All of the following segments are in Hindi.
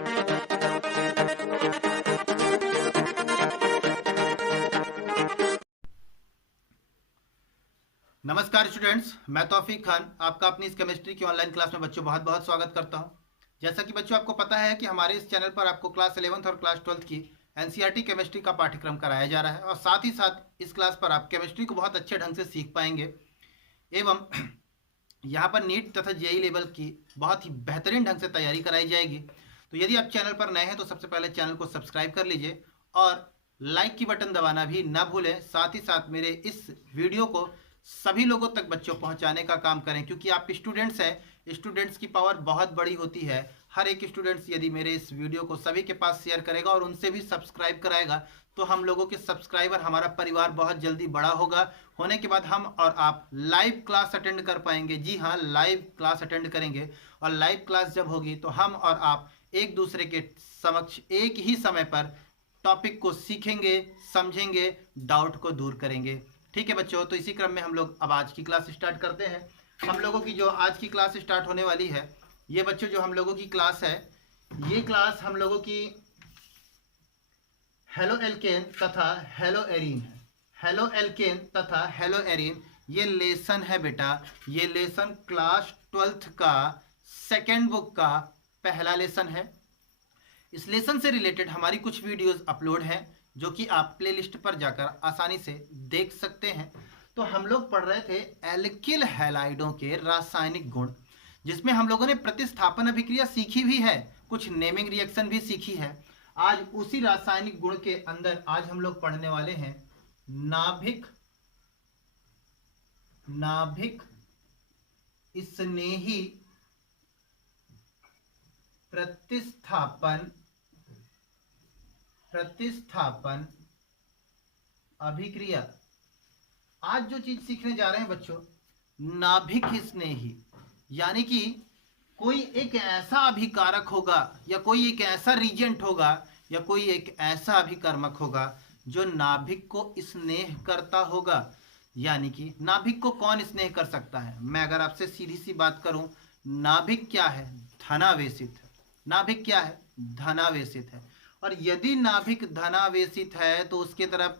नमस्कार स्टूडेंट्स, मैं तौफीक खान आपका अपनी इस केमिस्ट्री की ऑनलाइन क्लास में बच्चों बहुत बहुत स्वागत करता हूं। जैसा कि बच्चों आपको पता है कि हमारे इस चैनल पर आपको क्लास 11th और क्लास 12th की एनसीईआरटी केमिस्ट्री का पाठ्यक्रम कराया जा रहा है और साथ ही साथ इस क्लास पर आप केमिस्ट्री को बहुत अच्छे ढंग से सीख पाएंगे एवं यहाँ पर नीट तथा जेईई लेवल की बहुत ही बेहतरीन ढंग से तैयारी कराई जाएगी। तो यदि आप चैनल पर नए हैं तो सबसे पहले चैनल को सब्सक्राइब कर लीजिए और लाइक की बटन दबाना भी ना भूलें। साथ ही साथ मेरे इस वीडियो को सभी लोगों तक बच्चों पहुंचाने का काम करें, क्योंकि आप स्टूडेंट्स हैं, स्टूडेंट्स की पावर बहुत बड़ी होती है। हर एक स्टूडेंट्स यदि मेरे इस वीडियो को सभी के पास शेयर करेगा और उनसे भी सब्सक्राइब कराएगा तो हम लोगों के सब्सक्राइबर, हमारा परिवार बहुत जल्दी बड़ा होगा। होने के बाद हम और आप लाइव क्लास अटेंड कर पाएंगे। जी हाँ, लाइव क्लास अटेंड करेंगे और लाइव क्लास जब होगी तो हम और आप एक दूसरे के समक्ष एक ही समय पर टॉपिक को सीखेंगे, समझेंगे, डाउट को दूर करेंगे। ठीक है बच्चों, तो इसी क्रम में हम लोग अब आज की क्लास स्टार्ट करते हैं। हम लोगों की जो आज की क्लास स्टार्ट होने वाली है, ये बच्चों जो हम लोगों की क्लास है, ये क्लास हम लोगों की हेलो एल्केन तथा हेलो एरीन है। हेलो एल्केन तथा हेलो एरीन ये लेसन है बेटा। ये लेसन क्लास 12th का सेकेंड बुक का पहला लेसन है। इस लेसन से रिलेटेड हमारी कुछ वीडियोस अपलोड हैं जो कि आप प्लेलिस्ट पर जाकर आसानी से देख सकते हैं। तो हम लोग पढ़ रहे थे एल्किल हैलाइडों के रासायनिक गुण, जिसमें हम लोगों ने प्रतिस्थापन अभिक्रिया सीखी भी है, कुछ नेमिंग रिएक्शन भी सीखी है। आज उसी रासायनिक गुण के अंदर आज हम लोग पढ़ने वाले हैं नाभिक नाभिक स्नेही प्रतिस्थापन अभिक्रिया। आज जो चीज सीखने जा रहे हैं बच्चों, नाभिक स्नेही, यानी कि कोई एक ऐसा अभिकारक होगा या कोई एक ऐसा रिजेंट होगा या कोई एक ऐसा अभिकर्मक होगा जो नाभिक को स्नेह करता होगा। यानी कि नाभिक को कौन स्नेह कर सकता है? मैं अगर आपसे सीधी सी बात करूं, नाभिक क्या है? धनावेशित है। नाभिक क्या है? धनावेशित है। और यदि नाभिक धनावेशित है तो उसके तरफ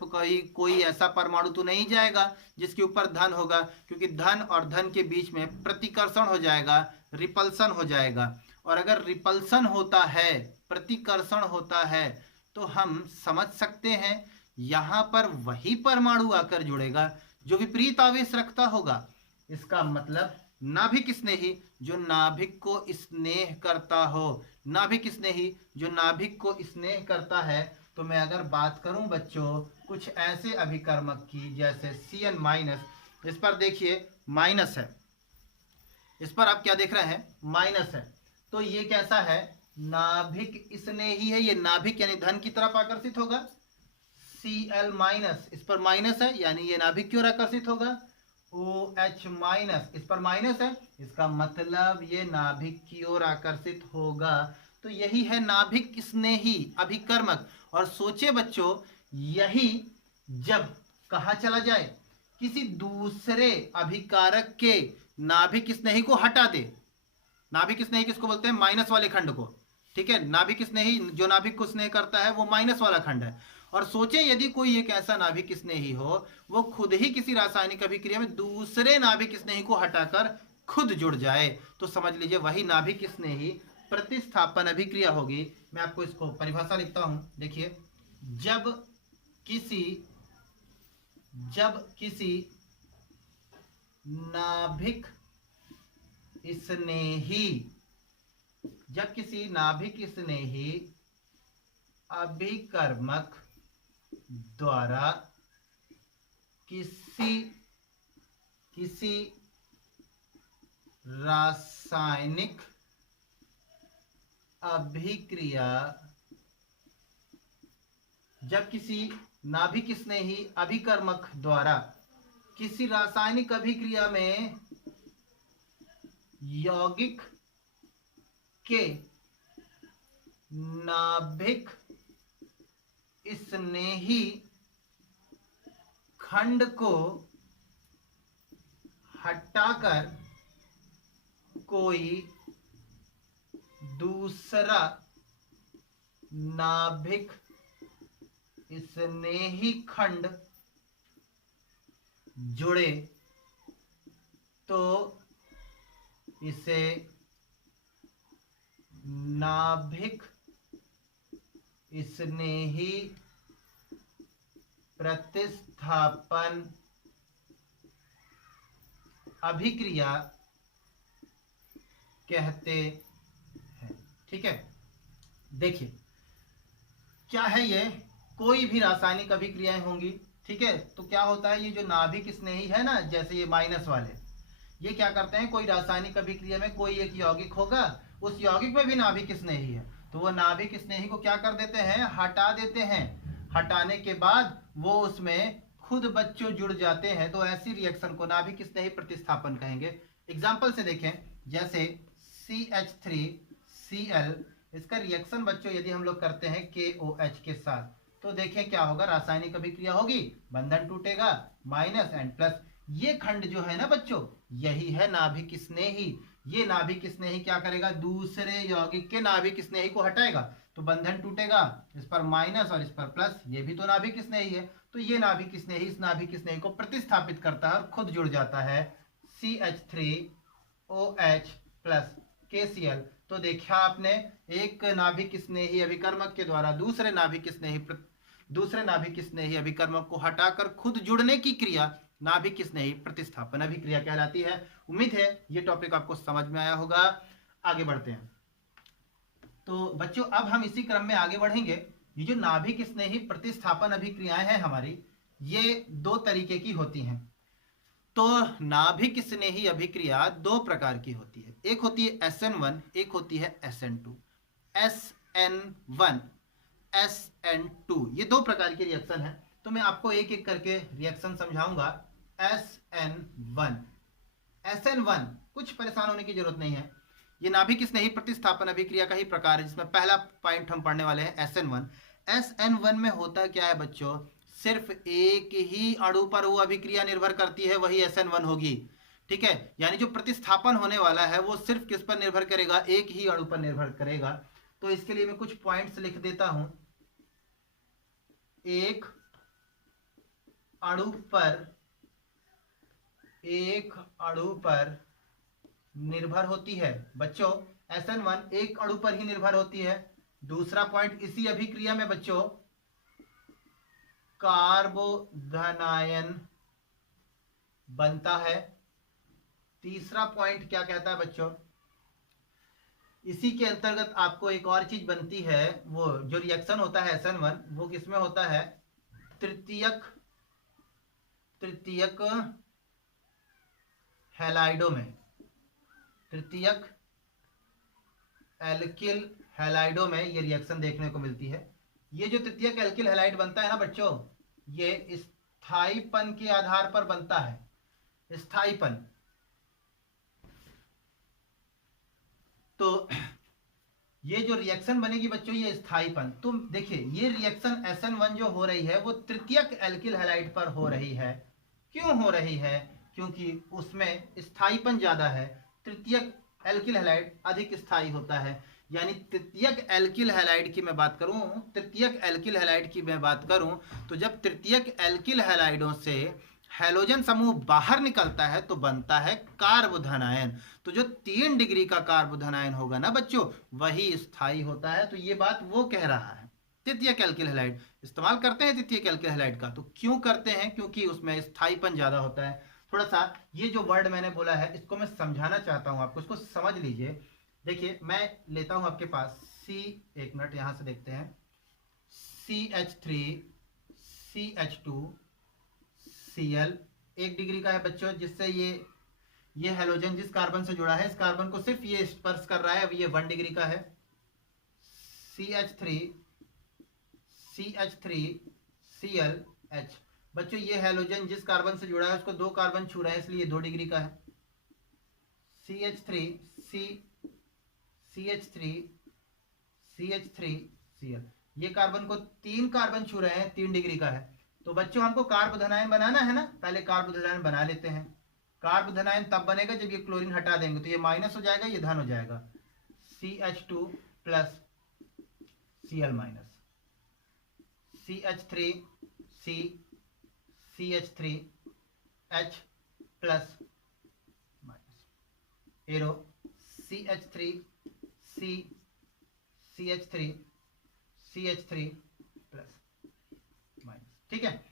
कोई ऐसा परमाणु तो नहीं जाएगा जिसके ऊपर धन होगा, क्योंकि धन और धन के बीच में प्रतिकर्षण हो जाएगा, रिपल्सन हो जाएगा। और अगर रिपल्सन होता है, प्रतिकर्षण होता है, तो हम समझ सकते हैं यहां पर वही परमाणु आकर जुड़ेगा जो विपरीत आवेश रखता होगा। इसका मतलब नाभिक स्नेही जो नाभिक को स्नेह करता हो, नाभिक स्नेही जो नाभिक को स्नेह करता है। तो मैं अगर बात करूं बच्चों कुछ ऐसे अभिकर्मक की, जैसे Cn-, इस पर देखिए माइनस है, इस पर आप क्या देख रहे हैं? माइनस है। तो ये कैसा है? नाभिक स्नेही है। ये नाभिक यानी धन की तरफ आकर्षित होगा। Cl-, इस पर माइनस है, यानी ये नाभिक की ओर आकर्षित होगा। OH-, इस पर माइनस है, इसका मतलब ये नाभिक की ओर आकर्षित होगा। तो यही है नाभिक स्नेही अभिकर्मक। और सोचे बच्चों, यही जब कहा चला जाए, किसी दूसरे अभिकारक के नाभिक स्नेही को हटा दे। नाभिक स्नेही किसको बोलते हैं? माइनस वाले खंड को। ठीक है, नाभिक स्नेही जो नाभिक को स्नेह करता है वो माइनस वाला खंड है। और सोचें यदि कोई एक ऐसा नाभिक स्नेही हो, वो खुद ही किसी रासायनिक अभिक्रिया में दूसरे नाभिक स्नेही को हटाकर खुद जुड़ जाए, तो समझ लीजिए वही नाभिक स्नेही प्रतिस्थापन अभिक्रिया होगी। मैं आपको इसको परिभाषा लिखता हूं, देखिए। जब किसी नाभिक स्नेही अभिकर्मक द्वारा किसी रासायनिक अभिक्रिया, जब किसी नाभिक स्नेही अभिकर्मक द्वारा किसी रासायनिक अभिक्रिया में यौगिक के नाभिक स्नेही खंड को हटाकर कोई दूसरा नाभिक स्नेही खंड जुड़े तो इसे नाभिक स्नेही प्रतिस्थापन अभिक्रिया कहते हैं। ठीक है, देखिए क्या है ये, कोई भी रासायनिक अभिक्रियाएं होंगी, ठीक है, तो क्या होता है, ये जो नाभिक स्नेही है ना, जैसे ये माइनस वाले, ये क्या करते हैं, कोई रासायनिक अभिक्रिया में कोई एक यौगिक होगा, उस यौगिक में भी नाभिक स्नेही है, तो वो नाभिक स्नेही को क्या कर देते हैं, हटा देते हैं। हटाने के बाद वो उसमें खुद बच्चों जुड़ जाते हैं, तो ऐसी रिएक्शन को नाभिक स्नेही प्रतिस्थापन कहेंगे। एग्जाम्पल से देखें, जैसे CH3Cl, इसका रिएक्शन बच्चों यदि हम लोग करते हैं KOH के साथ, तो देखें क्या होगा, रासायनिक अभिक्रिया होगी, बंधन टूटेगा, माइनस एंड प्लस, ये खंड जो है ना बच्चों, यही है नाभिक स्नेही। ये नाभिक स्नेही क्या करेगा, दूसरे यौगिक के नाभिक स्नेही को हटाएगा, तो बंधन टूटेगा, इस पर माइनस और इस पर प्लस, ये भी तो नाभिक स्नेही है, तो ये नाभिक स्नेही इस नाभिक स्नेही को प्रतिस्थापित करता है और खुद जुड़ जाता है CH3OH प्लस KCl। तो देखा आपने, एक नाभिक स्नेही अभिकर्मक के द्वारा दूसरे नाभिक स्नेही अभिकर्मक को हटाकर खुद जुड़ने की क्रिया नाभिक स्नेही प्रतिस्थापन अभिक्रिया कहलाती है। उम्मीद है ये टॉपिक आपको समझ में आया होगा। आगे बढ़ते हैं, तो बच्चों अब हम इसी क्रम में आगे बढ़ेंगे। ये जो नाभिक स्नेही प्रतिस्थापन अभिक्रियाएं हैं हमारी, ये दो तरीके की होती हैं। तो नाभिक स्नेही अभिक्रिया दो प्रकार की होती है, एक होती है SN1, एक होती है SN2। SN1 SN2 ये दो प्रकार की रिएक्शन है, तो मैं आपको एक एक करके रिएक्शन समझाऊंगा। SN1 कुछ परेशान होने की जरूरत नहीं है, ये नाभिक स्नेही प्रतिस्थापन अभिक्रिया का ही प्रकार है, जिसमें पहला पॉइंट हम पढ़ने वाले हैं SN1। SN1 में होता क्या है बच्चों, सिर्फ एक ही अणु पर वो अभिक्रिया निर्भर करती है, वही SN1 होगी। ठीक है, यानी जो प्रतिस्थापन होने वाला है वो सिर्फ किस पर निर्भर करेगा, एक ही अणु पर निर्भर करेगा। तो इसके लिए मैं कुछ पॉइंट्स लिख देता हूं। एक अणु पर निर्भर होती है बच्चों, SN1 एक अणु पर ही निर्भर होती है। दूसरा पॉइंट, इसी अभिक्रिया में बच्चों कार्बोधनायन बनता है। तीसरा पॉइंट क्या कहता है बच्चों, इसी के अंतर्गत आपको एक और चीज बनती है, वो जो रिएक्शन होता है SN1 वो किसमें होता है, तृतीयक हैलाइडों में, तृतीयक एल्किल हैलाइडों में ये रिएक्शन देखने को मिलती है। ये जो तृतीयक एल्किल हैलाइड बनता है ना बच्चों, ये स्थायीपन के आधार पर बनता है, स्थायीपन। तो ये जो रिएक्शन बनेगी बच्चों, ये स्थायीपन, तुम देखिए ये रिएक्शन SN1 जो हो रही है वो तृतीयक एल्किल हैलाइड पर हो रही है। क्यों हो रही है, क्योंकि उसमें स्थायीपन ज्यादा है, तृतीयक एल्किल हैलाइड अधिक स्थायी होता है। यानी तृतीयक एल्किल हैलाइड की मैं बात करूं, तो जब तृतीयक एल्किल हैलाइडों से हैलोजन समूह बाहर निकलता है तो बनता है कार्बोधनायन। तो जो 3 डिग्री का कार्बोधनायन होगा ना बच्चों, वही स्थायी होता है। तो ये बात वो कह रहा है। तृतीयक एल्किल हैलाइड इस्तेमाल करते हैं, तृतीयक एल्किल हैलाइड का, तो क्यों करते हैं, क्योंकि उसमें स्थायीपन ज्यादा होता है। थोड़ा सा ये जो वर्ड मैंने बोला है इसको मैं समझाना चाहता हूं आपको, इसको समझ लीजिए। देखिए मैं लेता हूं आपके पास एक मिनट यहां से देखते हैं, CH3CH2Cl 1 डिग्री का है बच्चों, जिससे ये हैलोजन जिस कार्बन से जुड़ा है, इस कार्बन को सिर्फ ये स्पर्श कर रहा है, अब ये 1 डिग्री का है। CH3CH3ClH बच्चों, ये हैलोजन जिस कार्बन से जुड़ा है उसको 2 कार्बन छू रहे हैं, इसलिए 2 डिग्री का है। CH3CH3Cl ये कार्बन को 3 कार्बन छू रहे हैं, 3 डिग्री का है। तो बच्चों हमको कार्बोधनायन बनाना है ना, पहले कार्बोधनायन बना लेते हैं। कार्बोधनायन तब बनेगा जब ये क्लोरीन हटा देंगे, तो ये माइनस हो जाएगा, ये धन हो जाएगा। CH2 plus Cl minus, CH3 C CH3 H plus minus, arrow CH3 C CH3 CH3 plus minus. ठीक है,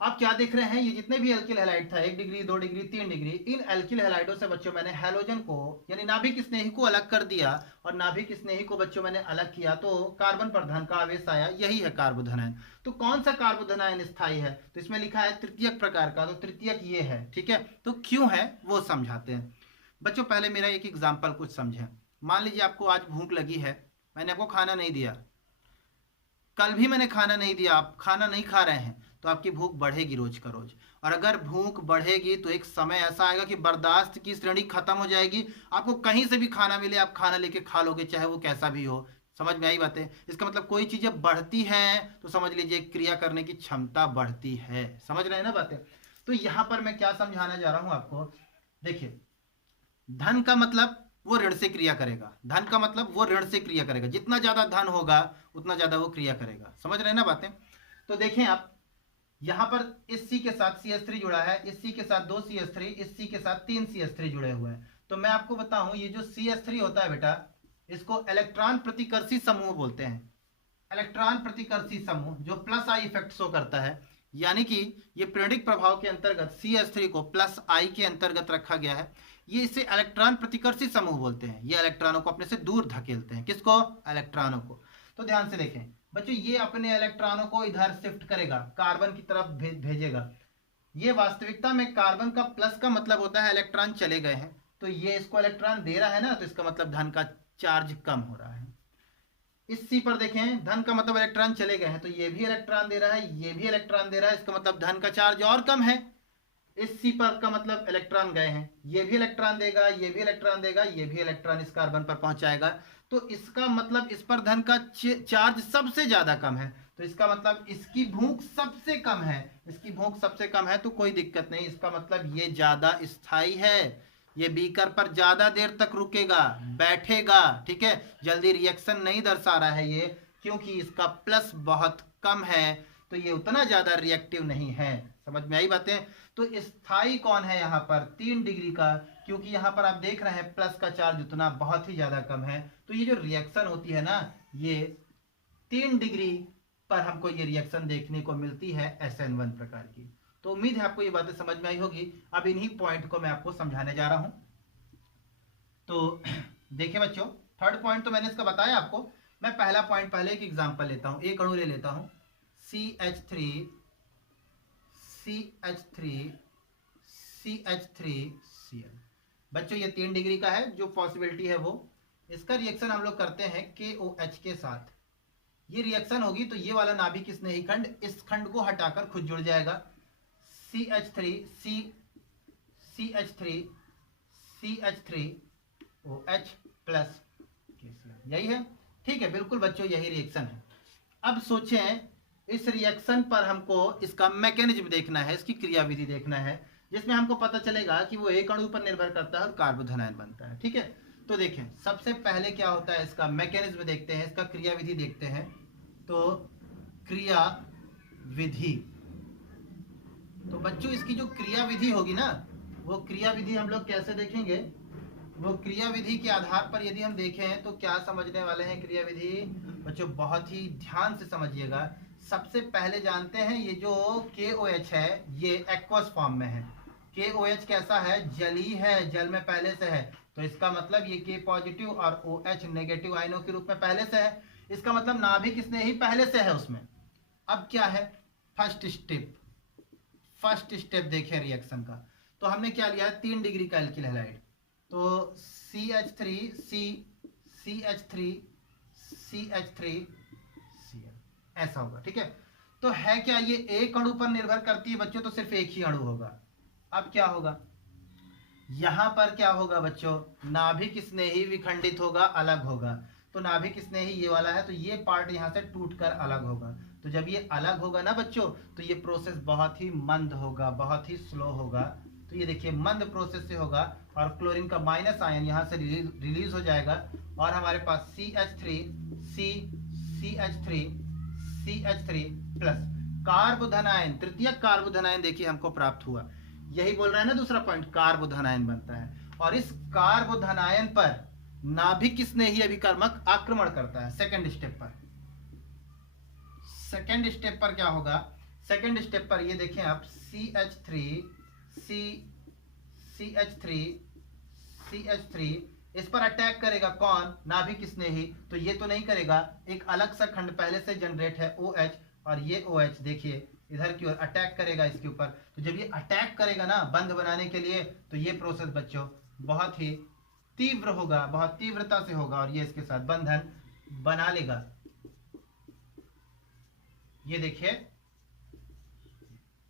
आप क्या देख रहे हैं, ये जितने भी एल्किल हैलाइड था 1 डिग्री 2 डिग्री 3 डिग्री, इन एल्किल हैलाइडों से बच्चों मैंने हैलोजन को यानी नाभिक स्नेही को अलग कर दिया, और नाभिक स्नेही को बच्चों मैंने अलग किया तो कार्बन पर धन का आवेश आया, यही है कार्बोधनायन। तो कौन सा कार्बोधनायन स्थायी है, तो इसमें लिखा है तृतीयक प्रकार का, तो तृतीयक ये है। ठीक है, तो क्यों है वो समझाते हैं बच्चों। पहले मेरा एक एग्जाम्पल कुछ समझें। मान लीजिए आपको आज भूख लगी है, मैंने आपको खाना नहीं दिया, कल भी मैंने खाना नहीं दिया, आप खाना नहीं खा रहे हैं, तो आपकी भूख बढ़ेगी रोज का रोज। और अगर भूख बढ़ेगी तो एक समय ऐसा आएगा कि बर्दाश्त की श्रेणी खत्म हो जाएगी, आपको कहीं से भी खाना मिले आप खाना लेके खा लोगे, चाहे वो कैसा भी हो। समझ में आई बातें? इसका मतलब कोई चीजें बढ़ती हैं तो समझ लीजिए क्रिया करने की क्षमता बढ़ती है। समझ रहे हैं ना बातें? तो यहां पर मैं क्या समझाना जा रहा हूं आपको, देखिए धन का मतलब वो ऋण से क्रिया करेगा, धन का मतलब वो ऋण से क्रिया करेगा, जितना ज्यादा धन होगा उतना ज्यादा वो क्रिया करेगा। समझ रहे हैं ना बातें? तो देखें आप यहां पर इस C के साथ CH3 जुड़ा है, इस C के साथ 2 CH3, इस C के साथ 3 CH3 जुड़े हुए हैं। तो मैं आपको बताऊं ये जो CH3 होता है बेटा, इसको इलेक्ट्रॉन प्रतिकर्षी समूह बोलते हैं। इलेक्ट्रॉन प्रतिकर्षी समूह जो प्लस आई इफेक्ट शो करता है, यानी कि ये पीरियोडिक प्रभाव के अंतर्गत CH3 को प्लस आई के अंतर्गत रखा गया है। ये इसे इलेक्ट्रॉन प्रतिकर्षी समूह बोलते हैं। ये इलेक्ट्रॉनों को अपने से दूर धकेलते हैं। किसको? इलेक्ट्रॉनों को। तो ध्यान से देखें बच्चों, ये अपने इलेक्ट्रॉनों को इधर शिफ्ट करेगा, कार्बन की तरफ भेजेगा। ये वास्तविकता में कार्बन का प्लस का मतलब होता है इलेक्ट्रॉन चले गए हैं, तो ये इसको इलेक्ट्रॉन दे रहा है ना, तो इसका मतलब धन का चार्ज कम हो रहा है। इस C पर देखें, धन का मतलब इलेक्ट्रॉन चले गए हैं, तो ये भी इलेक्ट्रॉन दे रहा है, ये भी इलेक्ट्रॉन दे रहा है, इसका मतलब धन का चार्ज और कम है। इस C पर का मतलब इलेक्ट्रॉन गए हैं, ये भी इलेक्ट्रॉन देगा, ये भी इलेक्ट्रॉन देगा, ये भी इलेक्ट्रॉन इस कार्बन पर पहुंचाएगा, तो इसका मतलब इस पर धन का चार्ज सबसे ज्यादा कम है, तो इसका मतलब इसकी भूख सबसे कम है। इसकी भूख सबसे कम है तो कोई दिक्कत नहीं, इसका मतलब ये ज्यादा स्थायी है, ये बीकर पर ज्यादा देर तक रुकेगा, बैठेगा। ठीक है, जल्दी रिएक्शन नहीं दर्शा रहा है ये, क्योंकि इसका प्लस बहुत कम है, तो ये उतना ज्यादा रिएक्टिव नहीं है। समझ में आई बातें? तो स्थायी कौन है यहाँ पर? 3 डिग्री का, क्योंकि यहाँ पर आप देख रहे हैं प्लस का चार्ज उतना बहुत ही ज्यादा कम है, तो ये जो रिएक्शन होती है ना, ये 3 डिग्री पर हमको ये रिएक्शन देखने को मिलती है SN1 प्रकार की। तो उम्मीद है आपको ये बातें समझ में आई होगी। अब इन्हीं पॉइंट को मैं आपको समझाने जा रहा हूं। तो देखिए बच्चों, थर्ड पॉइंट तो मैंने इसका बताया आपको। मैं पहला पॉइंट पहले एक एग्जांपल लेता हूं, एक अणु ले लेता हूं CH3 CH3Cl। बच्चों ये 3 डिग्री का है, जो पॉसिबिलिटी है वो, इसका रिएक्शन हम लोग करते हैं KOH के साथ। ये रिएक्शन होगी तो ये वाला नाभिक स्नेही खंड इस खंड को हटाकर खुद जुड़ जाएगा, CH3OH प्लस KCl। यही है? ठीक है, बिल्कुल बच्चों यही रिएक्शन है। अब सोचें, इस रिएक्शन पर हमको इसका मैकेनिज्म देखना है, इसकी क्रियाविधि देखना है, जिसमें हमको पता चलेगा कि वो एक अणु पर निर्भर करता है और कार्बोधनायन बनता है। ठीक है, तो देखें सबसे पहले क्या होता है, इसका मैकेनिज्म देखते हैं, इसका क्रियाविधि देखते हैं। तो क्रियाविधि, तो बच्चों इसकी जो क्रियाविधि होगी ना, वो क्रियाविधि हम लोग कैसे देखेंगे? वो क्रियाविधि के आधार पर यदि हम देखें तो क्या समझने वाले हैं क्रियाविधि बच्चों, बहुत ही ध्यान से समझिएगा। सबसे पहले जानते हैं ये जो KOH है ये एक्वस फॉर्म में है। KOH कैसा है? जली है, जल में पहले से है, तो इसका मतलब ये K पॉजिटिव और OH नेगेटिव आयनों के रूप में पहले से है, इसका मतलब नाभिक स्नेही पहले से है उसमें। अब क्या है? फर्स्ट स्टेप देखें रिएक्शन का। तो हमने क्या लिया है? 3 डिग्री का एल्किल हैलाइड, तो CH3Cl ऐसा होगा। ठीक है, तो है क्या ये एक अणु पर निर्भर करती है बच्चों? तो सिर्फ एक ही अणु होगा। अब क्या होगा यहां पर? क्या होगा बच्चों? नाभिक स्नेही विखंडित होगा, अलग होगा। तो नाभिक स्नेही ये वाला है, तो ये पार्ट यहां से टूटकर अलग होगा। तो जब ये अलग होगा ना बच्चों, तो ये प्रोसेस बहुत ही मंद होगा, बहुत ही स्लो होगा। तो ये देखिए मंद प्रोसेस से होगा और क्लोरीन का माइनस आयन यहां से रिलीज हो जाएगा और हमारे पास CH3C CH3 प्लस कार्बोधनायन, तृतीयक कार्बोधनायन देखिए हमको प्राप्त हुआ। यही बोल रहा है ना दूसरा पॉइंट, कार्बोधनायन बनता है और इस कार्बोधनायन पर नाभिक स्नेही अभिकर्मक आक्रमण करता है सेकंड स्टेप पर। सेकंड स्टेप पर क्या होगा, सेकंड स्टेप पर ये देखें आप CH3 इस पर अटैक करेगा कौन, नाभिक स्नेही। तो ये तो नहीं करेगा, एक अलग सा खंड पहले से जनरेट है OH, और ये OH देखिए इधर की ओर अटैक करेगा इसके ऊपर। तो जब ये अटैक करेगा ना बंध बनाने के लिए, तो ये प्रोसेस बच्चों बहुत ही तीव्र होगा, बहुत तीव्रता से होगा और ये इसके साथ बंधन बना लेगा। ये देखिए,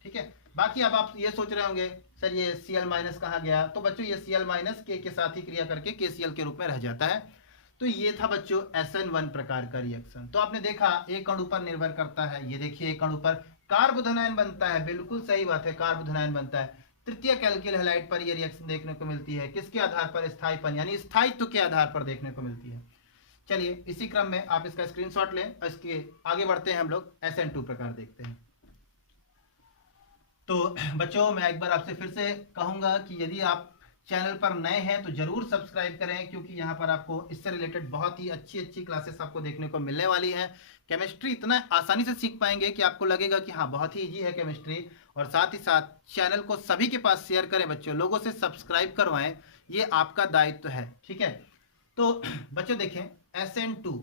ठीक है। बाकी अब आप ये सोच रहे होंगे सर ये Cl माइनस कहाँ गया, तो बच्चों ये Cl माइनस के साथ ही क्रिया करके KCl के रूप में रह जाता है। तो ये था बच्चों SN1 प्रकार का रिएक्शन। तो आपने देखा एक अणु पर निर्भर करता है, ये देखिए एक अणु पर कार्बोधनायन बनता है, बिल्कुल सही बात है, कार्बोधनायन बनता है। तृतीयक एल्किल हैलाइड पर यह रिएक्शन देखने को मिलती है, किसके आधार पर, स्थायीपन यानी स्थायित्व के आधार पर देखने को मिलती है। चलिए इसी क्रम में आप इसका स्क्रीनशॉट लें, इसके आगे बढ़ते हैं, हम लोग SN2 प्रकार देखते हैं। तो बच्चों मैं एक बार आपसे फिर से कहूंगा कि यदि आप चैनल पर नए हैं तो जरूर सब्सक्राइब करें, क्योंकि यहाँ पर आपको इससे रिलेटेड बहुत ही अच्छी अच्छी क्लासेस आपको देखने को मिलने वाली हैं। केमिस्ट्री इतना आसानी से सीख पाएंगे कि आपको लगेगा कि हाँ बहुत ही इजी है केमिस्ट्री। और साथ ही साथ चैनल को सभी के पास शेयर करें बच्चों, लोगों से सब्सक्राइब करवाएं, ये आपका दायित्व है, ठीक है। तो बच्चों देखें SN2,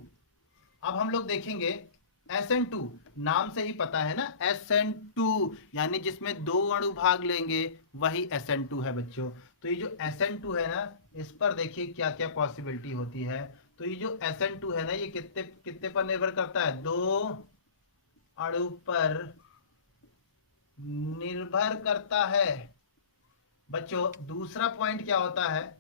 अब हम लोग देखेंगे SN2, नाम से ही पता है ना SN2 यानी जिसमें दो अणु भाग लेंगे वही SN2 है बच्चों। तो ये जो SN2 है ना, इस पर देखिए क्या क्या पॉसिबिलिटी होती है। तो ये जो SN2 है ना, ये कितने कितने पर निर्भर करता है, दो अणु पर निर्भर करता है बच्चों। दूसरा पॉइंट क्या होता है,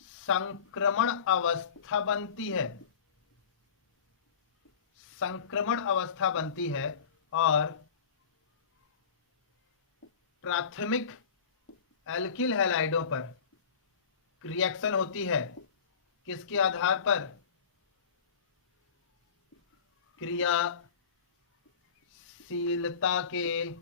संक्रमण अवस्था बनती है, संक्रमण अवस्था बनती है और प्राथमिक एल्किल हैलाइडों पर रिएक्शन होती है, किसके आधार पर, क्रियाशीलता के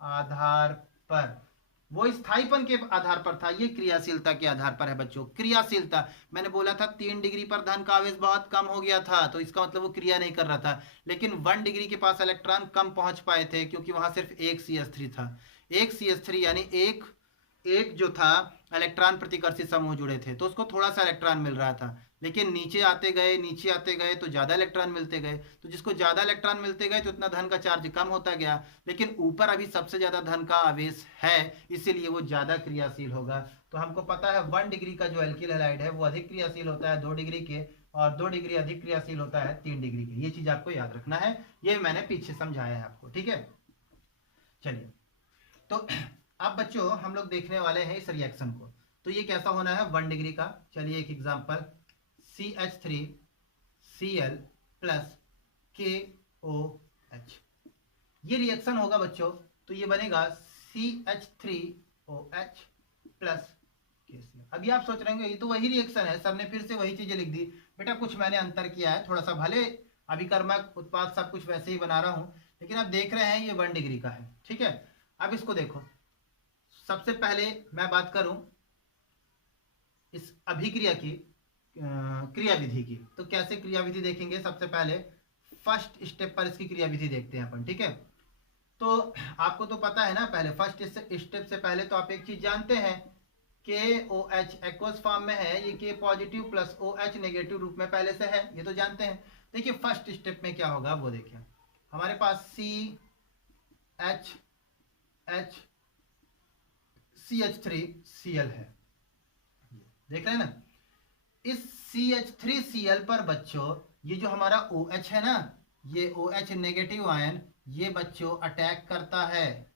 आधार पर। वो स्थायीपन के आधार पर था, ये क्रियाशीलता के आधार पर है बच्चों। क्रियाशीलता मैंने बोला था 3 डिग्री पर धन का आवेश बहुत कम हो गया था, तो इसका मतलब वो क्रिया नहीं कर रहा था। लेकिन 1 डिग्री के पास इलेक्ट्रॉन कम पहुंच पाए थे, क्योंकि वहां सिर्फ एक CH3 था। एक CH3 यानी एक जो था इलेक्ट्रॉन प्रतिकर्षी समूह जुड़े थे, तो उसको थोड़ा सा इलेक्ट्रॉन मिल रहा था। लेकिन नीचे आते गए तो ज्यादा इलेक्ट्रॉन मिलते गए, तो जिसको ज्यादा इलेक्ट्रॉन मिलते गए तो उतना धन का चार्ज कम होता गया। लेकिन ऊपर अभी सबसे ज्यादा धन का आवेश है, इसीलिए वो ज्यादा क्रियाशील होगा। तो हमको पता है 1 डिग्री का जो एल्किल हैलाइड है वो अधिक क्रियाशील होता है 2 डिग्री के, और 2 डिग्री अधिक क्रियाशील होता है 3 डिग्री के। ये चीज आपको याद रखना है, ये मैंने पीछे समझाया है आपको, ठीक है। चलिए तो अब बच्चों हम लोग देखने वाले हैं इस रिएक्शन को। तो ये कैसा होना है 1 डिग्री का। चलिए एक एग्जांपल, CH3Cl प्लस KOH, ये रिएक्शन होगा बच्चों। तो ये बनेगा CH3OH प्लस KCl। अभी आप सोच रहे होंगे ये तो वही रिएक्शन है, सर ने फिर से वही चीजें लिख दी। बेटा कुछ मैंने अंतर किया है थोड़ा सा, भले अभिकर्मक उत्पाद सब कुछ वैसे ही बना रहा हूं, लेकिन आप देख रहे हैं ये 1 डिग्री का है, ठीक है। अब इसको देखो, सबसे पहले मैं बात करूं इस अभिक्रिया की, क्रियाविधि की। तो कैसे क्रियाविधि देखेंगे, सबसे पहले फर्स्ट स्टेप पर इसकी क्रियाविधि देखते हैं अपन, ठीक है। तो आपको तो पता है ना, पहले फर्स्ट स्टेप से पहले तो आप एक चीज जानते हैं, KOH एक्वस फॉर्म में है, ये K positive plus OH negative रूप में पहले से है, ये तो जानते हैं। देखिए फर्स्ट स्टेप में क्या होगा वो देखिए, हमारे पास CH3Cl है, देख रहे हैं ना। इस CH3Cl पर बच्चों ये जो हमारा OH है ना, ये OH नेगेटिव आयन, ये बच्चों अटैक करता है।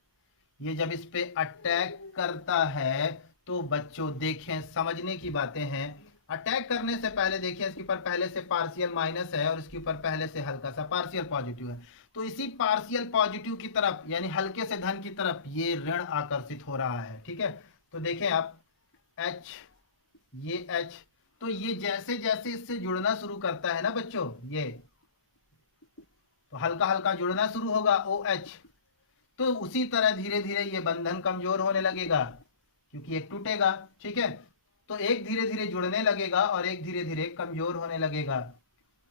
ये जब इस पे अटैक करता है तो बच्चों देखें, समझने की बातें हैं। अटैक करने से पहले देखिए इसके ऊपर पहले से पार्शियल माइनस है और इसके ऊपर पहले से हल्का सा पार्शियल पॉजिटिव है। तो इसी पार्शियल पॉजिटिव की तरफ यानी हल्के से धन की तरफ ये ऋण आकर्षित हो रहा है, ठीक है। तो देखें आप H, ये H तो ये जैसे जैसे इससे जुड़ना शुरू करता है ना बच्चों, ये तो हल्का हल्का जुड़ना शुरू होगा OH, तो उसी तरह धीरे धीरे ये बंधन कमजोर होने लगेगा क्योंकि एक टूटेगा। ठीक है, तो एक धीरे धीरे जुड़ने लगेगा और एक धीरे धीरे कमजोर होने लगेगा।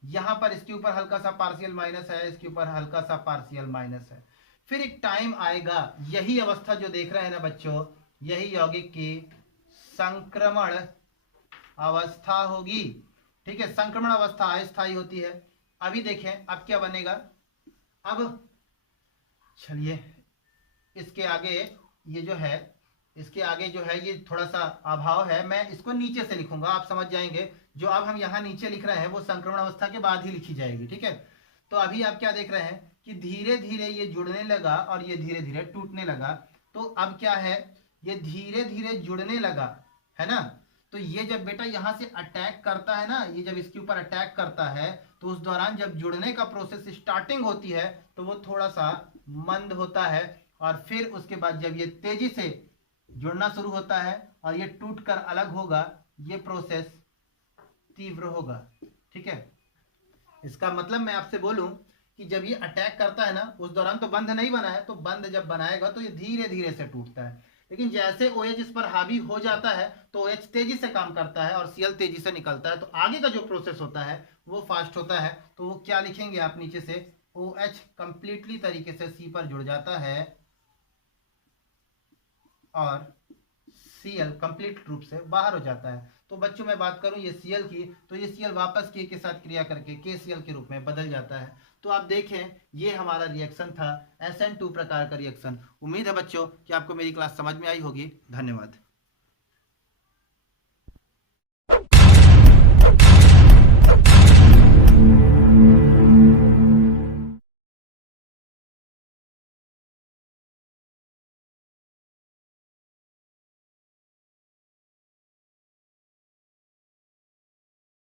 यहां पर इसके ऊपर हल्का सा पार्शियल माइनस है, इसके ऊपर हल्का सा पार्शियल माइनस है। फिर एक टाइम आएगा, यही अवस्था जो देख रहे हैं ना बच्चों, यही यौगिक की संक्रमण अवस्था होगी। ठीक है, संक्रमण अवस्था अस्थायी होती है। अभी देखें अब क्या बनेगा। अब चलिए इसके आगे ये जो है, इसके आगे जो है ये थोड़ा सा अभाव है, मैं इसको नीचे से लिखूंगा, आप समझ जाएंगे। जो अब हम यहाँ नीचे लिख रहे हैं वो संक्रमण अवस्था के बाद ही लिखी जाएगी। ठीक है, तो अभी आप क्या देख रहे हैं कि धीरे धीरे ये जुड़ने लगा और ये धीरे धीरे टूटने लगा। तो अब क्या है, ये धीरे धीरे जुड़ने लगा, है ना। तो ये जब बेटा यहाँ से अटैक करता है ना, ये जब इसके ऊपर अटैक करता है तो उस दौरान जब जुड़ने का प्रोसेस स्टार्टिंग होती है तो वो थोड़ा सा मंद होता है, और फिर उसके बाद जब ये तेजी से जुड़ना शुरू होता है और ये टूटकर अलग होगा, ये प्रोसेस तीव्र होगा। ठीक है, इसका मतलब मैं आपसे बोलूं कि जब ये अटैक करता है ना, उस दौरान तो बंध नहीं बना है, तो बंध जब बनाएगा तो ये धीरे धीरे से टूटता है। लेकिन जैसे OH इस पर हावी हो जाता है तो OH तेजी से काम करता है और Cl तेजी से निकलता है, तो आगे का जो प्रोसेस होता है वो फास्ट होता है। तो वो क्या लिखेंगे आप नीचे से, OH कंप्लीटली तरीके से C पर जुड़ जाता है और Cl कंप्लीट रूप से बाहर हो जाता है। तो बच्चों मैं बात करूं ये Cl की, तो ये Cl वापस K के साथ क्रिया करके KCl के रूप में बदल जाता है। तो आप देखें ये हमारा रिएक्शन था SN2 प्रकार का रिएक्शन। उम्मीद है बच्चों कि आपको मेरी क्लास समझ में आई होगी। धन्यवाद।